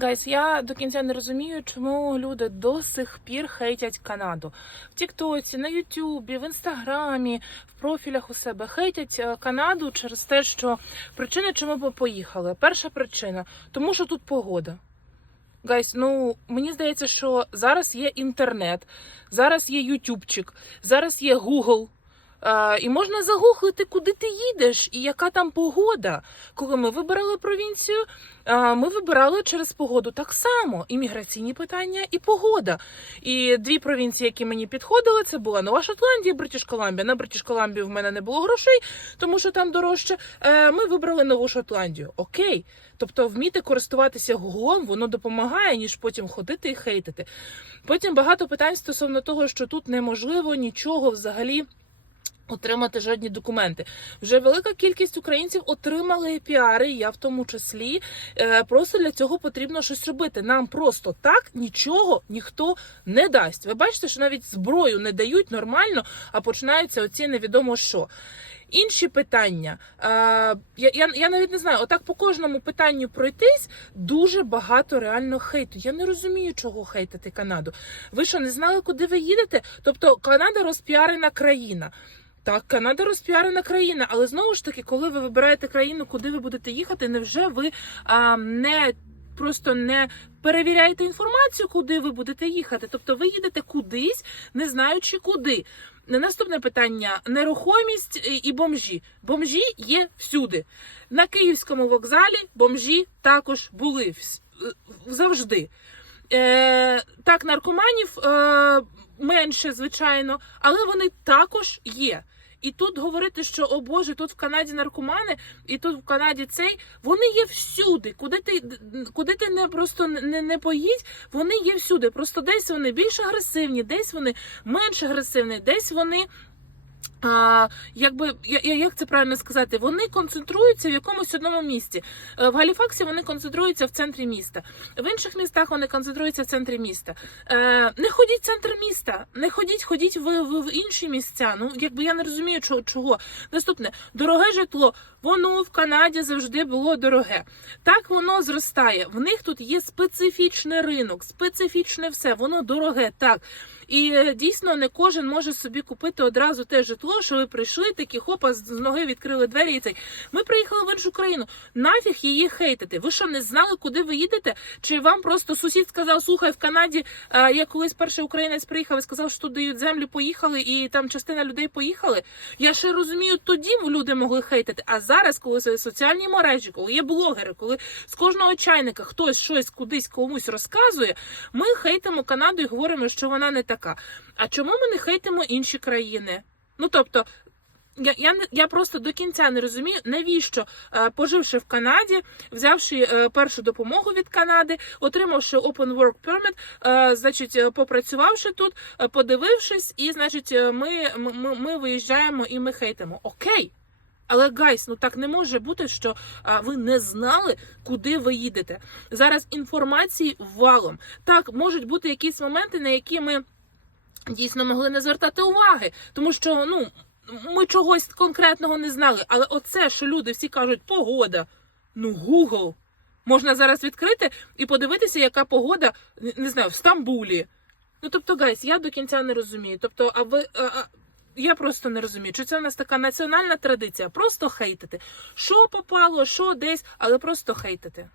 Гайс, я до кінця не розумію, чому люди до сих пір хейтять Канаду. В Тіктоці, на Ютубі, в Інстаграмі, в профілях у себе хейтять е, Канаду через те, що причина, чому ми поїхали. Перша причина, тому що тут погода. Гайс, ну мені здається, що зараз є інтернет, зараз є Ютубчик, зараз є Google. Е, і можна загуглити, куди ти їдеш і яка там погода. Коли ми вибирали провінцію, е, ми вибирали через погоду так само: імміграційні питання і погода. І дві провінції, які мені підходили, це була Нова Шотландія, Бритіш Колумбія. На Бритіш Колумбію в мене не було грошей, тому що там дорожче. Е, Ми вибрали Нову Шотландію. Окей. Тобто вміти користуватися гуглом, воно допомагає, ніж потім ходити і хейтити. Потім багато питань стосовно того, що тут неможливо нічого взагалі. Отримати жодні документи. Вже велика кількість українців отримали піари, я в тому числі. Е, Просто для цього потрібно щось робити. Нам просто так нічого ніхто не дасть. Ви бачите, що навіть зброю не дають нормально, а починаються оці невідомо що. Інші питання. Я, я, я навіть не знаю, отак по кожному питанню пройтись дуже багато реально хейту. Я не розумію, чого хейтити Канаду. Ви що, не знали, куди ви їдете? Тобто Канада розпіарена країна. Так, Канада розпіарена країна, але знову ж таки, коли ви вибираєте країну, куди ви будете їхати, невже ви а, не просто не перевіряєте інформацію, куди ви будете їхати? Тобто ви їдете кудись, не знаючи куди. Наступне питання: нерухомість і- бомжі. Бомжі є всюди. На київському вокзалі бомжі також були завжди. Е, так, наркоманів е, менше, звичайно, але вони також є. І тут говорити, що о Боже, тут в Канаді наркомани, і тут в Канаді цей, вони є всюди. Куди ти куди ти не просто не, не поїдь, вони є всюди. Просто десь вони більш агресивні, десь вони менш агресивні, десь вони. А, якби як це правильно сказати, вони концентруються в якомусь одному місці. Е, В Галіфаксі вони концентруються в центрі міста. В інших містах вони концентруються в центрі міста. Е, не ходіть в центр міста, не ходіть, ходіть в, в, в інші місця. Ну якби я не розумію, чого, чого. Наступне дороге житло. Воно в Канаді завжди було дороге. Так воно зростає. В них тут є специфічний ринок, специфічне все. Воно дороге, так. І е, дійсно не кожен може собі купити одразу те житло, що ви прийшли, такі хопа з ноги відкрили двері. І цей ми приїхали в іншу країну. Нафіг її хейтити. Ви що не знали, куди ви їдете? Чи вам просто сусід сказав, слухай, в Канаді е, я колись перший українець приїхав і сказав, що тут дають землю, поїхали, і там частина людей поїхали. Я ще розумію, тоді люди могли хейтити. А зараз, коли соціальні мережі, коли є блогери, коли з кожного чайника хтось щось кудись комусь розказує, ми хейтимо Канаду і говоримо, що вона не така. А чому ми не хейтимо інші країни? Ну тобто. Я, я, я просто до кінця не розумію, навіщо, е, поживши в Канаді, взявши е, першу допомогу від Канади, отримавши Open Work Permit, е, значить, попрацювавши тут, подивившись, і значить, ми, ми, ми виїжджаємо і ми хейтимо. Окей. Але гайс, ну так не може бути, що ви не знали, куди ви їдете. Зараз інформації валом. Так, можуть бути якісь моменти, на які ми дійсно могли не звертати уваги, тому що ну ми чогось конкретного не знали. Але оце, що люди всі кажуть, погода. Ну, Google. Можна зараз відкрити і подивитися, яка погода, не- знаю, в Стамбулі. Ну, тобто, гайс, я до кінця не розумію. Тобто, а ви. А, а, я просто не розумію, чи це у нас така національна традиція, просто хейтити. Що попало, що десь, але просто хейтити.